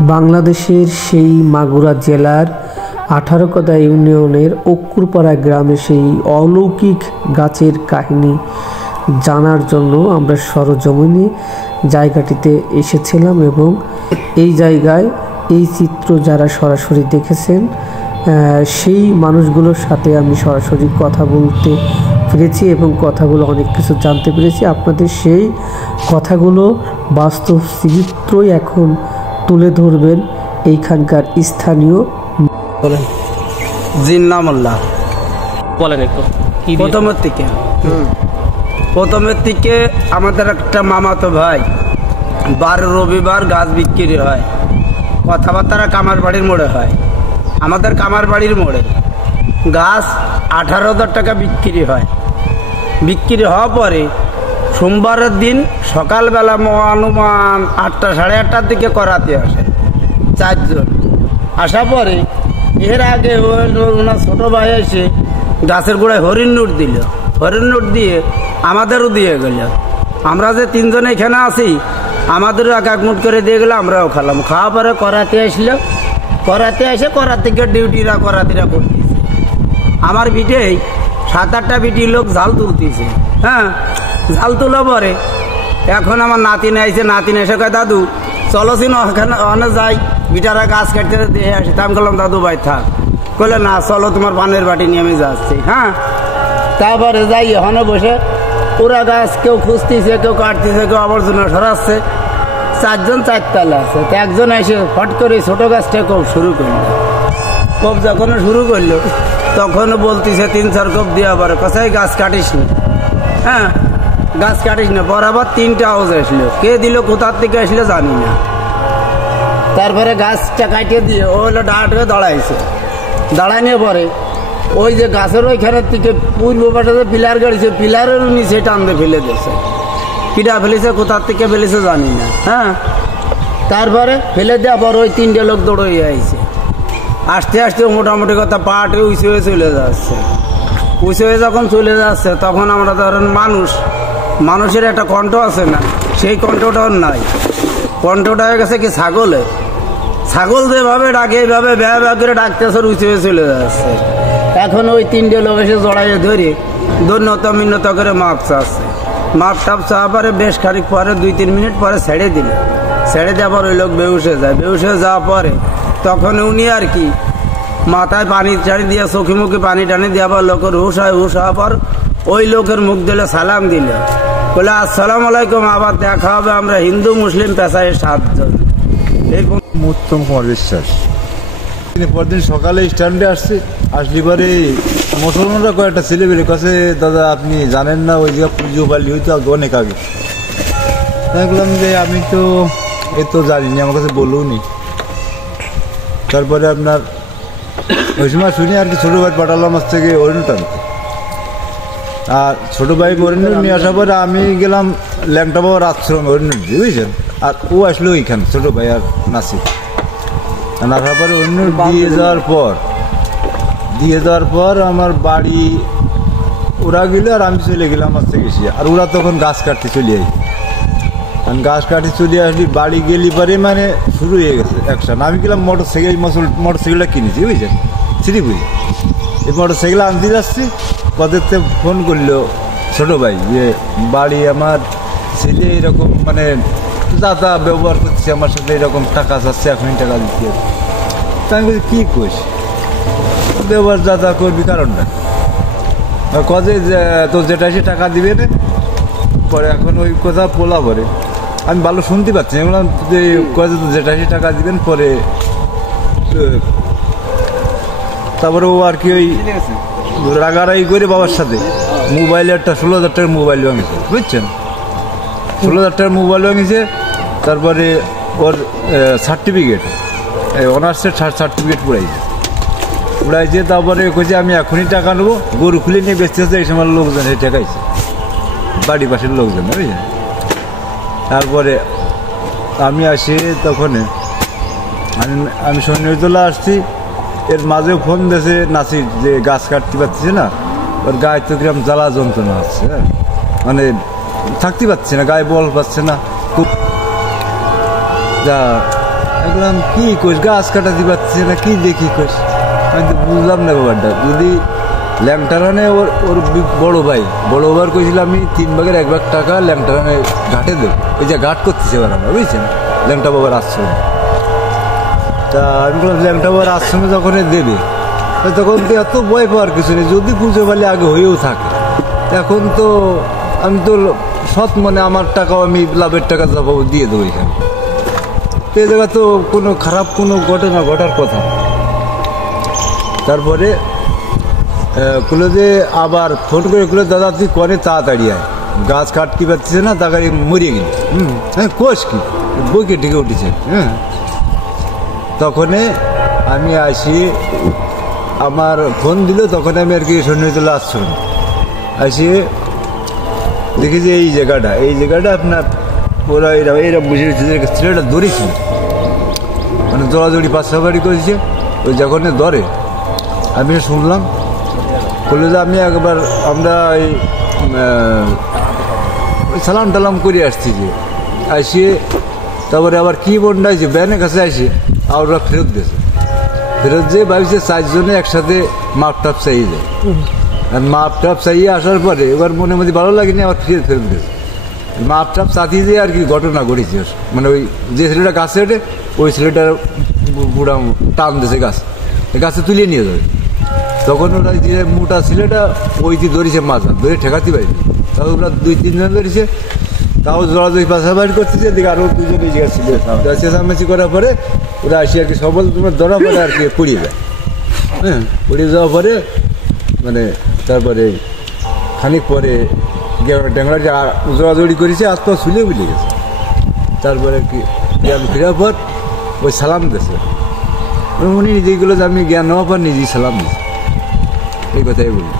বাংলাদেশের সেই মাগুরা জেলার 18 ইউনিয়নের অক্কুরপাড়া গ্রামে সেই অলৌকিক গাছের কাহিনী জানার জন্য আমরা সরজমিনে জায়গাটিতে এসেছিলাম এবং এই জায়গায় এই চিত্র যারা সরাসরি দেখেছেন সেই মানুষগুলোর সাথে আমি সরাসরি কথা বলতে পেরেছি এবং কথাগুলো অনেক কিছু জানতে পেরেছি। আপনাদের সেই কথাগুলো বাস্তব চিত্রই এখন তুলে ধরবেন এইখানকার স্থানীয়। বলেন জিন্না মোল্লা। বলেন একটু প্রথমের থেকে আমাদের একটা মামাতো ভাই বার রবিবার গাছ বিক্রি হয়, কথাবার্তা কামার বাড়ির মোড়ে হয়। আমাদের কামার বাড়ির মোড়ে গাছ 18,000 টাকা বিক্রি হয়। বিক্রি হওয়ার পরে সোমবারের দিন সকালবেলা অনুমান 8টা সাড়ে 8টার দিকে করাতে আসে 4 জন। আসার পরে এর আগে ওনার ছোটো ভাই এসে গাছের গোড়ায় হরিণ নোট দিল। হরিণ নোট দিয়ে আমাদেরও দিয়ে গেল। আমরা যে 3 জন এখানে আছি আমাদেরও এক মুঠ করে দিয়ে গেলে আমরাও খেলাম। খাওয়া পরে করাতে আসলো। করাতে এসে করার থেকে করাতিরা করতেছে। আমার বিটেই 7-8টা বিটির লোক জাল তুলতেছে। হ্যাঁ, জাল তোলা পরে এখন আমার নাতিন আইছে। নাতিন এসে কয় দাদু চলোছিন ওখানে যাই, বিটারা গাছ কাটতে দিয়ে আসি। তা আমি বললাম দাদু ভাই থাক। বলে না চলো তোমার পানের বাটি নিয়ে আমি যাচ্ছি। হ্যাঁ, তারপরে যাই ওখানে বসে ওরা গাছ কেউ খুঁজতেছে, কেউ কাটতেছে, কেউ আবর্জনা সরাচ্ছে। 4 জন 4 তলা আছে। তো একজন এসে ফট করে ছোট গাছটা কোপ শুরু করলো। কোপ যখন শুরু করলো তখন বলতেছে 3-4 কোপ দিয়ে আবার কোথায় গাছ কাটিস না। হ্যাঁ, গাছ কাটিস না। বরাবর 3টা আওয়াজ আসলো। কে দিল, কোথার থেকে আসলো জানি না। তারপরে গাছটা কাটিয়ে দিয়ে ও হলো ডাট হয়ে দাঁড়াইছে। দাঁড়ানোর পরে ওই যে গাছের ওইখানের থেকে পূর্ব পাশে যে পিলার গাড়িছে, পিলারের নিচে টানতে ফেলে দিয়েছে। কিটা ফেলেছে, কোথার থেকে ফেলেছে জানি না। হ্যাঁ, তারপরে ফেলে দেওয়ার পর ওই 3টে লোক দৌড়ে আইছে। আস্তে আস্তে মোটামুটি কথা পাটে উঁচু হয়ে চলে যাচ্ছে। উঁচু হয়ে যখন চলে যাচ্ছে তখন আমরা ধরেন মানুষের একটা কণ্ঠ আছে না, সেই কণ্ঠটাও নাই। কণ্ঠটা হয়ে গেছে কি ছাগল যেভাবে ডাকে এইভাবে ব্যয় করে ডাকতেছে, উঁচু হয়ে চলে যাচ্ছে। এখন ওই 3টে লোক এসে জড়াইয়ে ধরে দৈন্যতা মিন্নতা করে মাপ চাচ্ছে। মাপ টাপ চাওয়া পরে বেশ খানিক পরে 2-3 মিনিট পরে ছেড়ে দিল। ছেড়ে দেওয়ার পর ওই লোক বেহুশে যায়। বেহুশে যাওয়ার পরে তখন উনি আর কি মাথায় পানি চাড়ি দিয়ে চোখে মুখে পানি টানি দিয়ে আবার লোকের হুশ হওয়ার পর ওই লোকের মুখ দিলে সালাম দিল। বলে আসসালামু আলাইকুম, আবার দেখা হবে। আমরা হিন্দু মুসলিম পেশায় 7 জন। এই উত্তম কুমার বিশ্বাস। পরদিন সকালে স্ট্যান্ডে আসলি পরে মুসলমানরা কয়েকটা ছেলে বেড়ে কাছে দাদা আপনি জানেন না ওই জায়গা পুজো বালি হইতো অনেক আগে। তাই বললাম যে আমি তো জানিনি, আমার কাছে বলুনি। তারপরে আপনার ওই সময় শুনি আর কি ছোটো ভাই পাঠালাম আজ থেকে অরণ্য আনতে। আর ছোটো ভাই অরণ্য নিয়ে আসার পরে আমি গেলাম ল্যাংটা বাবার আশ্রম অরণ্য দিয়ে, বুঝছেন। আর ও আসলো ওইখানে ছোটো ভাই আর নাসির। আসার পরে অরণ্য দিয়ে যাওয়ার পর আমার বাড়ি ওরা গেলে আর আমি চলে গেলাম আজ থেকে এসে। আর ওরা তখন গাছ কাটতে চলে আসি। কারণ গাছ কাটতে চলে আসলি বাড়ি গেলি পরে মানে শুরু হয়ে গেছে অ্যাকশন। আমি গেলাম মোটরসাইকেলটা কিনেছি, বুঝছেন, শ্রীপুরি। এই মোটরসাইকেল আনতে যাচ্ছি, পদেরতে ফোন করলো ছোটো ভাই যে বাড়ি আমার ছেলে এরকম মানে দাদা ব্যবহার করছে আমার সাথে, এরকম টাকা চাচ্ছে, এখনই টাকা দিতে হবে। তা আমি বলছি কী করিস, ব্যবহার দাদা করবি কারণটা কজে তোর যেটা এসে টাকা দিবে না। পরে এখন ওই কথা পোলা পরে আমি ভালো শুনতে পাচ্ছি না। বললাম যে কজে তো যেটা এসে টাকা দিবেন পরে। তারপরে ও আর কি ওই রাগারাগি করে বাবার সাথে মোবাইল একটা 16,000 টাকার মোবাইল ভাঙিছে, বুঝছেন। 16,000 টাকার মোবাইল ভাঙিছে। তারপরে ওর সার্টিফিকেট, অনার্সের সার্টিফিকেট উড়াইছে। তারপরে কইছে আমি এখনই টাকা নেবো, গরু খুলে নিয়ে বেঁচতে হচ্ছে। এই সময় লোকজন এই টাকাইছে, বাড়ি পাশের লোকজন, বুঝলেন। তারপরে আমি আসি, তখন আমি সন্ন্যাসীতলা আসছি। এর মাঝেও ফোন দিয়েছে নাসির যে গাছ কাটতে পারছে না, ওর গায়ে তো কিরম জ্বালা যন্ত্রণা হচ্ছে। মানে থাকতে পারছে না, গায়ে বল পাচ্ছে না খুব। যা আমি বললাম কি কোষ গাছ কাটাতে পারছে না কি দেখি কোষ, আমি তো বুঝলাম না ব্যাপারটা। যদি ল্যাংটারানে ওর বড় ভাই কইছিল আমি 3 ভাগের 1 ভাগ টাকা ল্যাংটারানে ঘাটে দেবো, এই যে ঘাট করতেছে এবার আমরা বুঝছেন ল্যাংটা বাবার আশ্রমে। তা আমি বললাম ল্যাংটা বাবার আশ্রমে যখন দেবে তখন তো এত ভয় পাওয়ার কিছু নেই, যদি পুজো পালে আগে হয়েও থাকে। এখন তো আমি তো সৎ মনে আমার টাকাও আমি লাভের টাকা যাবো দিয়ে দেবো এখানে, তো এই জায়গা তো কোনো খারাপ কোনো ঘটনা ঘটার কথা। তারপরে কুলো যে আবার ফোন করে কুলো দাদা তুই করে তাড়াতাড়ি আয়, গাছ কাটতে পারছে না তাড়াতাড়ি মরিয়ে গেলি। হ্যাঁ কোষ কি বইকে ঢেকে উঠেছে। হ্যাঁ তখনে আমি আসি, আমার ফোন দিল, তখন আমি আর কি সৈন্যতলা আশ্রম আসি দেখি যে এই জায়গাটা আপনার ওরা এরা বুঝে ছেলেটা ধরেছিল, মানে দৌড়াদৌড়ি পাশাপাড়ি করেছে। ওই যখন ধরে আমি শুনলাম বললো যে আমি একবার আমরা ওই সালাম টালাম করে আসছি, যে আসিয়ে তারপরে আবার কি বন্ডাইছে ব্যানের কাছে আসে আর ওরা ফেরত গেছে। ফেরত যেয়ে ভাবছে 4 জনে একসাথে মাপ টাপ চাইয়ে যায়, আর মাপ টাপ চাইয়ে আসার পরে এবার মনে মধ্যে ভালো লাগেনি, আবার ফেরত গেছে। মাপ টাপ চাতিয়ে দিয়ে আর কি ঘটনা ঘটেছে, মানে ওই যে ছেলেটা গাছে ওঠে ওই ছেলেটার বুড়া টান দিয়েছে গাছে তুলিয়ে নিয়ে যাবে। তখন ওরা যে মোটা ছেলেটা ওইটি ধরেছে মাথা ধরে ঠেকাতে পারিনি, তাও ওরা 2-3 জন ধরেছে, তাও জড়াজড়ি পাশাপাশি করতেছে, এদিকে আরও 2 জন এই জায়গায় ছিল। চেঁচামেচি করার পরে ওরা আসি আর কি সবল তোমার ধরা পরে আর কি পড়িয়ে যায়। হ্যাঁ পড়িয়ে যাওয়ার পরে মানে তারপরে খানিক পরে ট্যাংরা জড়াজড়ি করেছে, আজ তো শুলে বুঝে গেছে। তারপরে আর কি জ্ঞান ফেরার পর ওই সালাম দিয়েছে, উনি নিজেগুলো যে আমি জ্ঞান হওয়ার পর নিজেই সালাম দিয়েছে, এই কথাই বলি।